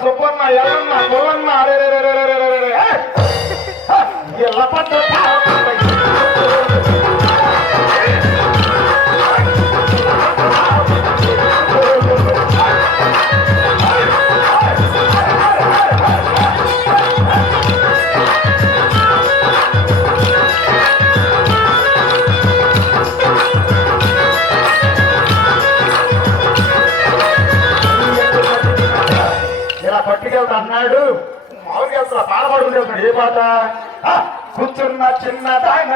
సుబ్బన్న ఎల్లన్న పొలన్న ఎలా పట్ట పట్టుకెళ్తా అన్నాడు మామూలుగా వెళ్తా పాట పాడుకుంటే వెళ్తాడు ఏ పాట కూర్చున్న చిన్న దాయన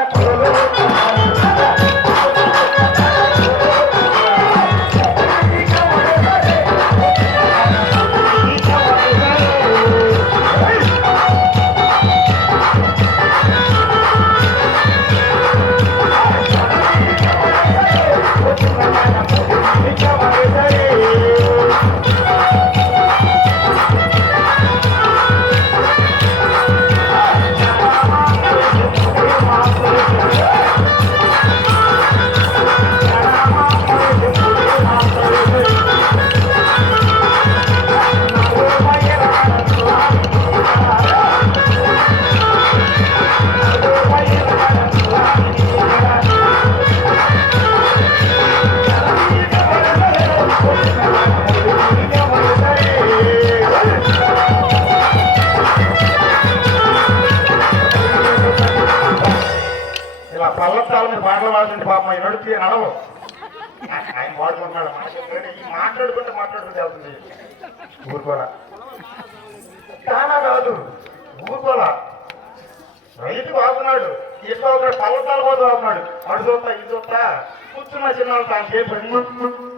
పాటలు పాడుతుంటే పాపం ఆయన నడిచి నడవు ఆయన పాడుకుంటున్నాడు మాట్లాడుకుంటే వెళ్తుంది ఊరుకోరా చాలా కాదు ఊరుకోరా రైతు వాడుతున్నాడు ఎట్లా అవుతాడు పల్లెతాలు పోతూ అవుతున్నాడు అడు చూస్తా ఇది చూస్తా కూర్చున్న చిన్నవాళ్ళు తాను పని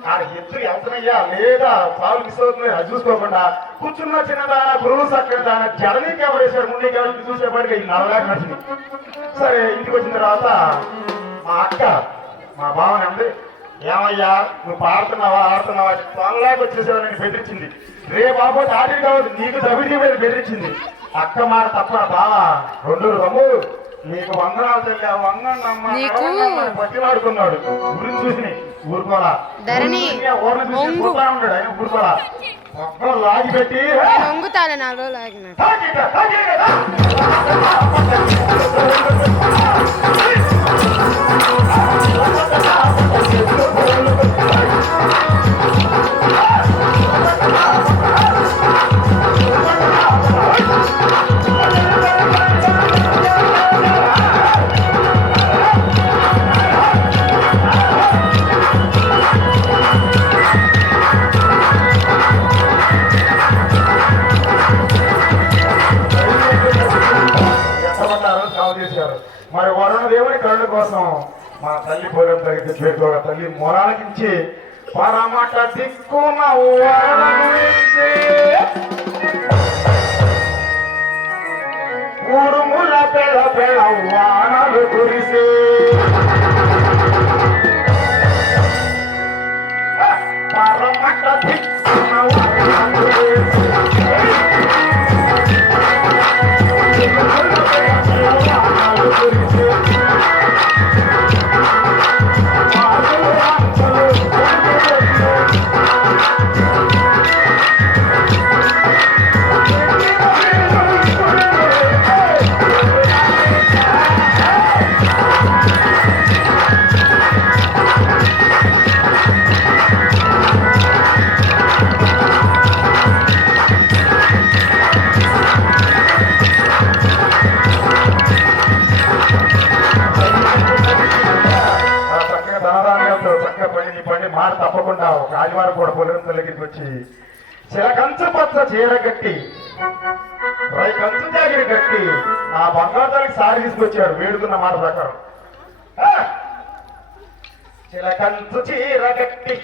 ఆ ఎత్తులు వెళ్తున్నాయ్యా లేదా సాగు మిస్ అవుతున్నాయి అది చూసుకోకుండా కూర్చున్న చిన్నదాన గురువు అక్కడ దాని జడనీకి ఎవరేసాడు ముందుకి ఎవరికి చూసేపాటికి ఇది నడలేక నచ్చింది సరే ఇంటికి వచ్చిన తర్వాత మా అక్క మా బావనండి ఏమయ్యా నువ్వు పాడుతున్నావా ఆడుతున్నావా తొనలేక వచ్చేసావు నేను బెదిరించింది రే బాబు ఆడి కావద్దు నీకు దవిడి మీద బెదిరించింది అక్క మాట తప్ప బావా రెండు రమ్ము నీకు వందనాలు తెల్ల వంగన్నమ్మ పట్టిలాడుకున్నాడు గురించి చూసి ఊరుకోలా ఊర్లు చూసి చూస్తా ఉన్నాడు ఆయన ఊరుకోలా ఒక్కరు లాగి పెట్టి మరి వరుణ దేవుని కరుణ కోసం మా తల్లి పూర్వం తగ్గి చేరుకోగా తల్లి మొరాలకించి పరమట దిక్కున ఊరుముల పెళ్ళ పెళ్ళ వానలు కురిసే పరమట దిక్కున మాట తప్పకుండా ఒక ఆదివారం కూడా పొలం దగ్గరికి వచ్చి చిలకంచు పచ్చ చీర కట్టి కంచు జాగిరి కట్టి నా బంగారు తల్లికి సారి తీసుకొచ్చాడు వేడుకున్న మాట ప్రకారం చిలకంచు చీర కట్టి